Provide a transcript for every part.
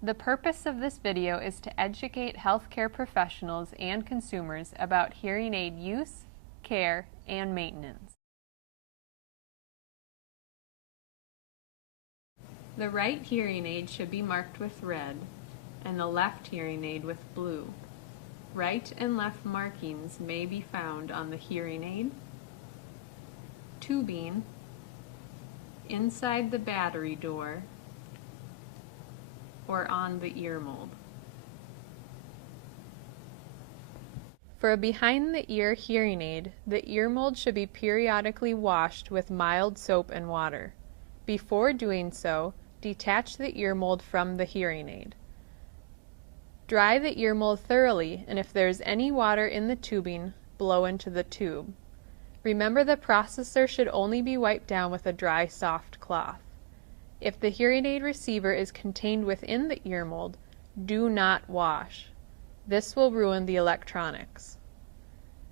The purpose of this video is to educate healthcare professionals and consumers about hearing aid use, care, and maintenance. The right hearing aid should be marked with red and the left hearing aid with blue. Right and left markings may be found on the hearing aid, tubing, inside the battery door, or on the ear mold. For a behind-the-ear hearing aid, the ear mold should be periodically washed with mild soap and water. Before doing so, detach the ear mold from the hearing aid. Dry the ear mold thoroughly, and if there is any water in the tubing, blow into the tube. Remember, the processor should only be wiped down with a dry, soft cloth. If the hearing aid receiver is contained within the ear mold, do not wash. This will ruin the electronics.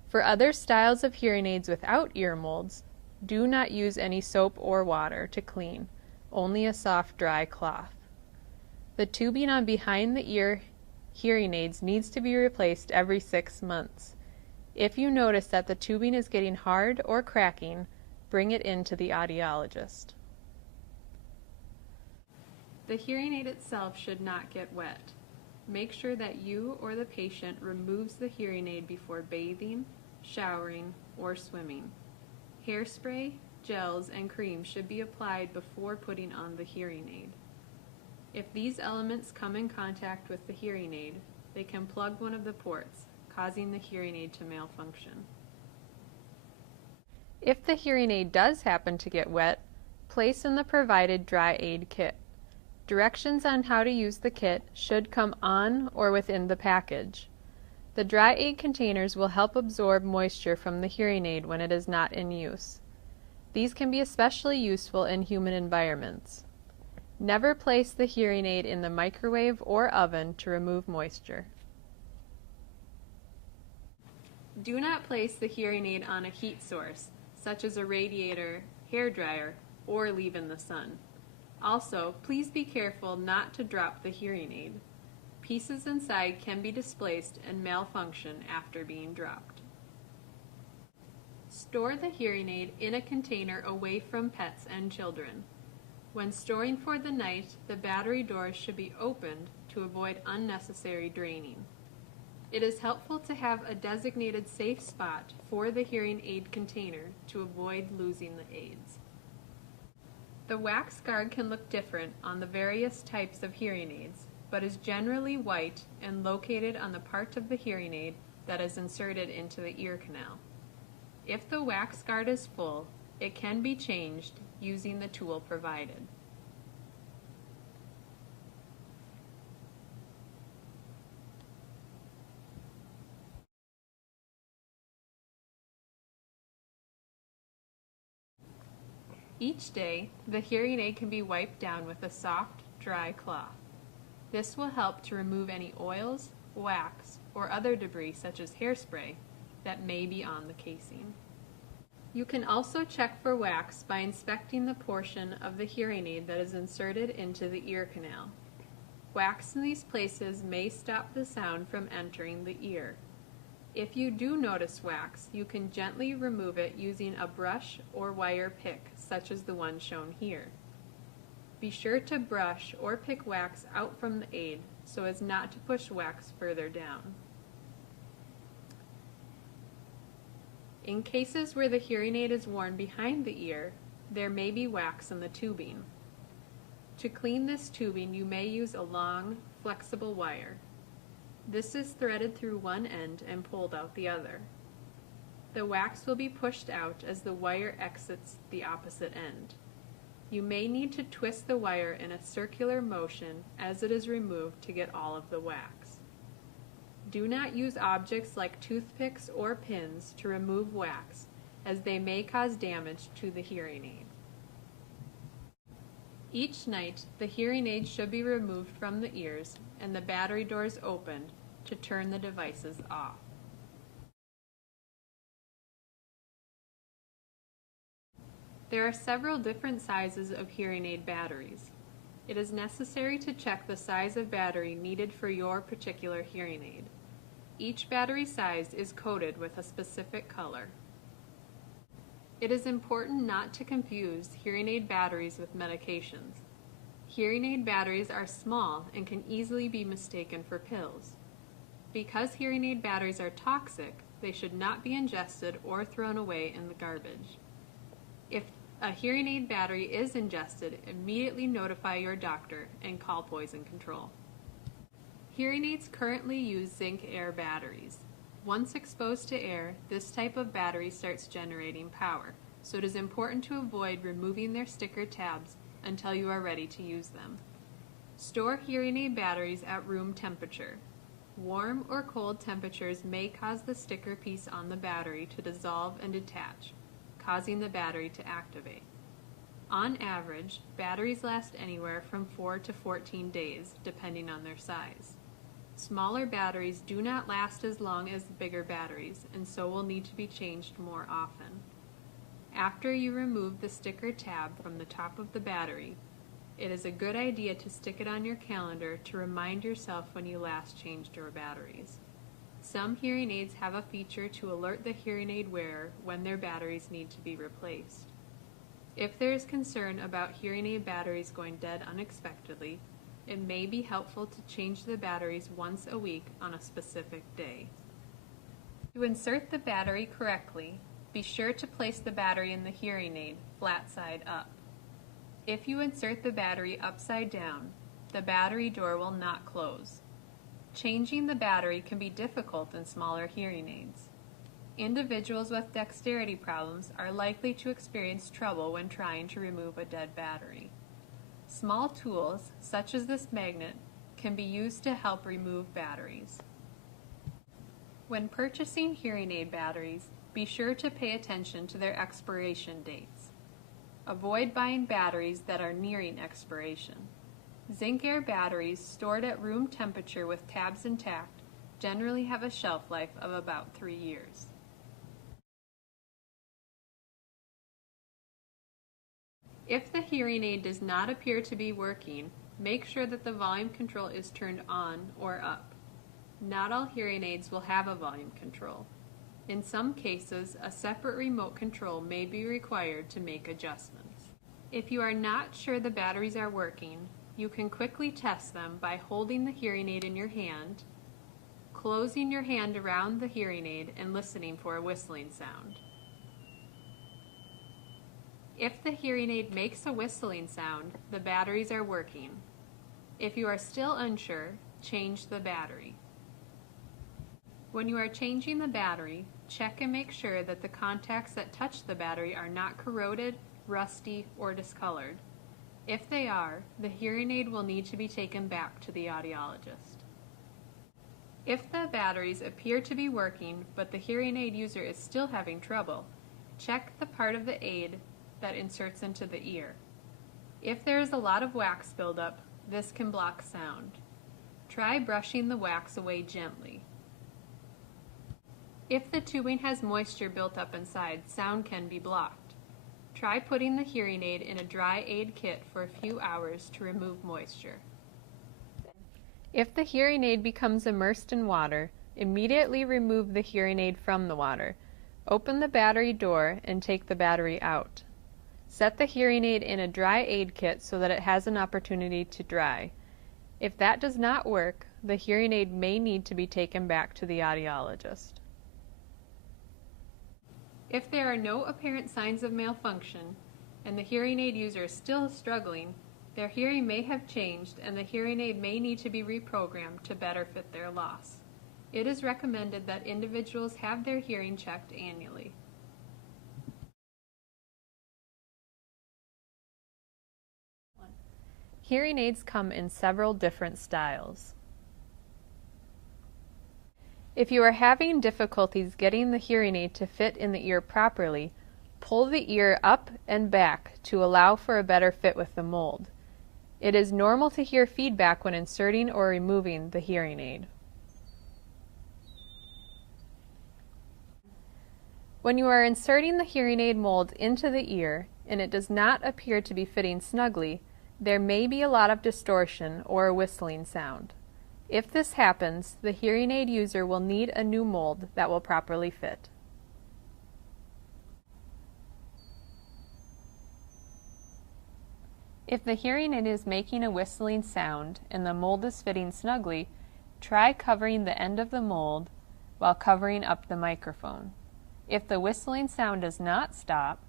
For other styles of hearing aids without ear molds, do not use any soap or water to clean, only a soft, dry cloth. The tubing on behind-the-ear hearing aids needs to be replaced every 6 months. If you notice that the tubing is getting hard or cracking, bring it in to the audiologist. The hearing aid itself should not get wet. Make sure that you or the patient removes the hearing aid before bathing, showering, or swimming. Hairspray, gels, and cream should be applied before putting on the hearing aid. If these elements come in contact with the hearing aid, they can plug one of the ports, causing the hearing aid to malfunction. If the hearing aid does happen to get wet, place in the provided dry aid kit. Directions on how to use the kit should come on or within the package. The dry aid containers will help absorb moisture from the hearing aid when it is not in use. These can be especially useful in humid environments. Never place the hearing aid in the microwave or oven to remove moisture. Do not place the hearing aid on a heat source, such as a radiator, hairdryer, or leave in the sun. Also, please be careful not to drop the hearing aid. Pieces inside can be displaced and malfunction after being dropped. Store the hearing aid in a container away from pets and children. When storing for the night, the battery doors should be opened to avoid unnecessary draining. It is helpful to have a designated safe spot for the hearing aid container to avoid losing the aids. The wax guard can look different on the various types of hearing aids, but is generally white and located on the part of the hearing aid that is inserted into the ear canal. If the wax guard is full, it can be changed using the tool provided. Each day, the hearing aid can be wiped down with a soft, dry cloth. This will help to remove any oils, wax, or other debris such as hairspray that may be on the casing. You can also check for wax by inspecting the portion of the hearing aid that is inserted into the ear canal. Wax in these places may stop the sound from entering the ear. If you do notice wax, you can gently remove it using a brush or wire pick, such as the one shown here. Be sure to brush or pick wax out from the aid so as not to push wax further down. In cases where the hearing aid is worn behind the ear, there may be wax in the tubing. To clean this tubing, you may use a long, flexible wire. This is threaded through one end and pulled out the other. The wax will be pushed out as the wire exits the opposite end. You may need to twist the wire in a circular motion as it is removed to get all of the wax. Do not use objects like toothpicks or pins to remove wax, as they may cause damage to the hearing aid. Each night, the hearing aid should be removed from the ears and the battery doors opened to turn the devices off. There are several different sizes of hearing aid batteries. It is necessary to check the size of battery needed for your particular hearing aid. Each battery size is coded with a specific color. It is important not to confuse hearing aid batteries with medications. Hearing aid batteries are small and can easily be mistaken for pills. Because hearing aid batteries are toxic, they should not be ingested or thrown away in the garbage. If a hearing aid battery is ingested, immediately notify your doctor and call poison control. Hearing aids currently use zinc air batteries. Once exposed to air, this type of battery starts generating power, so it is important to avoid removing their sticker tabs until you are ready to use them. Store hearing aid batteries at room temperature. Warm or cold temperatures may cause the sticker piece on the battery to dissolve and detach, causing the battery to activate. On average, batteries last anywhere from 4 to 14 days, depending on their size. Smaller batteries do not last as long as bigger batteries, and so will need to be changed more often. After you remove the sticker tab from the top of the battery, it is a good idea to stick it on your calendar to remind yourself when you last changed your batteries. Some hearing aids have a feature to alert the hearing aid wearer when their batteries need to be replaced. If there is concern about hearing aid batteries going dead unexpectedly, it may be helpful to change the batteries once a week on a specific day. To insert the battery correctly, be sure to place the battery in the hearing aid flat side up. If you insert the battery upside down, the battery door will not close. Changing the battery can be difficult in smaller hearing aids. Individuals with dexterity problems are likely to experience trouble when trying to remove a dead battery. Small tools, such as this magnet, can be used to help remove batteries. When purchasing hearing aid batteries, be sure to pay attention to their expiration dates. Avoid buying batteries that are nearing expiration. Zinc air batteries stored at room temperature with tabs intact generally have a shelf life of about 3 years. If the hearing aid does not appear to be working, make sure that the volume control is turned on or up. Not all hearing aids will have a volume control. In some cases, a separate remote control may be required to make adjustments. If you are not sure the batteries are working, you can quickly test them by holding the hearing aid in your hand, closing your hand around the hearing aid, and listening for a whistling sound. If the hearing aid makes a whistling sound, the batteries are working. If you are still unsure, change the battery. When you are changing the battery, check and make sure that the contacts that touch the battery are not corroded, rusty, or discolored. If they are, the hearing aid will need to be taken back to the audiologist. If the batteries appear to be working, but the hearing aid user is still having trouble, check the part of the aid that inserts into the ear. If there is a lot of wax buildup, this can block sound. Try brushing the wax away gently. If the tubing has moisture built up inside, sound can be blocked. Try putting the hearing aid in a dry aid kit for a few hours to remove moisture. If the hearing aid becomes immersed in water, immediately remove the hearing aid from the water. Open the battery door and take the battery out. Set the hearing aid in a dry aid kit so that it has an opportunity to dry. If that does not work, the hearing aid may need to be taken back to the audiologist. If there are no apparent signs of malfunction and the hearing aid user is still struggling, their hearing may have changed and the hearing aid may need to be reprogrammed to better fit their loss. It is recommended that individuals have their hearing checked annually. Hearing aids come in several different styles. If you are having difficulties getting the hearing aid to fit in the ear properly, pull the ear up and back to allow for a better fit with the mold. It is normal to hear feedback when inserting or removing the hearing aid. When you are inserting the hearing aid mold into the ear and it does not appear to be fitting snugly, There may be a lot of distortion or a whistling sound. If this happens, the hearing aid user will need a new mold that will properly fit. If the hearing aid is making a whistling sound and the mold is fitting snugly, try covering the end of the mold while covering up the microphone. If the whistling sound does not stop,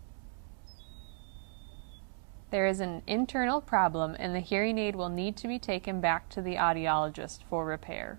there is an internal problem and the hearing aid will need to be taken back to the audiologist for repair.